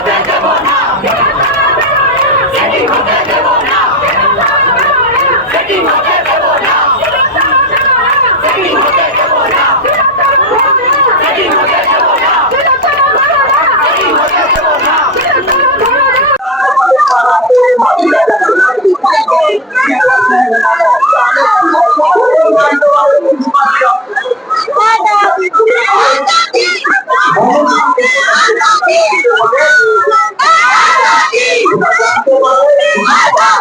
Get out of the way now! Get out of the way now! Get out of the